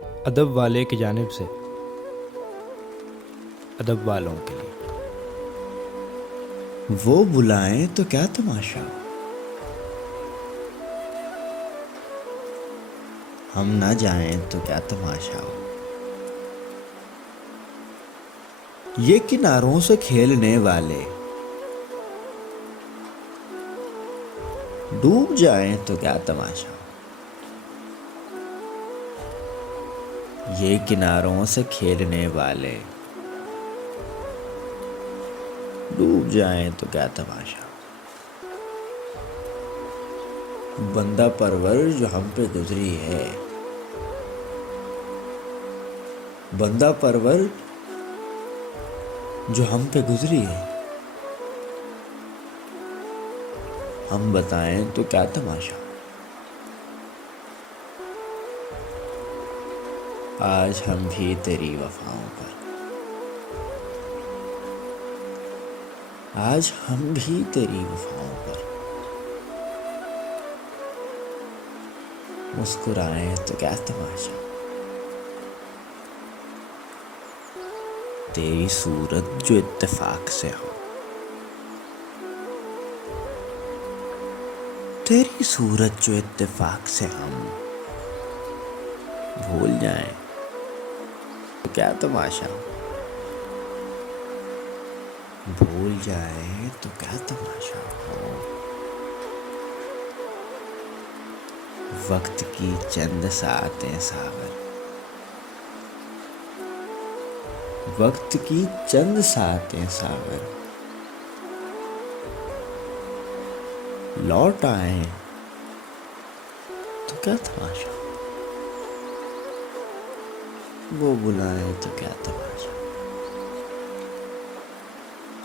अदब वाले की जानिब से अदब वालों के लिए। वो बुलाएं तो क्या तमाशा, हम ना जाएं तो क्या तमाशा। ये किनारों से खेलने वाले डूब जाएं तो क्या तमाशा। ये किनारों से खेलने वाले डूब जाएं तो क्या तमाशा। बंदा परवर जो हम पे गुजरी है, बंदा परवर जो हम पे गुजरी है, हम बताएं तो क्या तमाशा। आज हम भी तेरी वफाओं पर, आज हम भी तेरी वफाओं पर मुस्कुराएं तो क्या तमाशा। तेरी सूरत जो इत्तेफाक से हो, तेरी सूरत जो इत्तेफाक से हम भूल जाएं तो क्या तमाशा। भूल जाए तो क्या तमाशा हो। वक्त की चंद सातें सावर, वक्त की चंद सातें सावर लौट आए तो क्या तमाशा। वो बुलाए तो क्या तमाशा,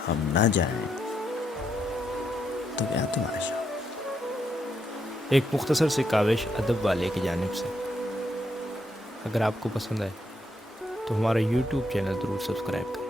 हम ना जाएं तो क्या तमाशा। एक मुख्तसर सी काविश अदब वाले की जानिब से। अगर आपको पसंद आए तो हमारा YouTube चैनल ज़रूर सब्सक्राइब करें।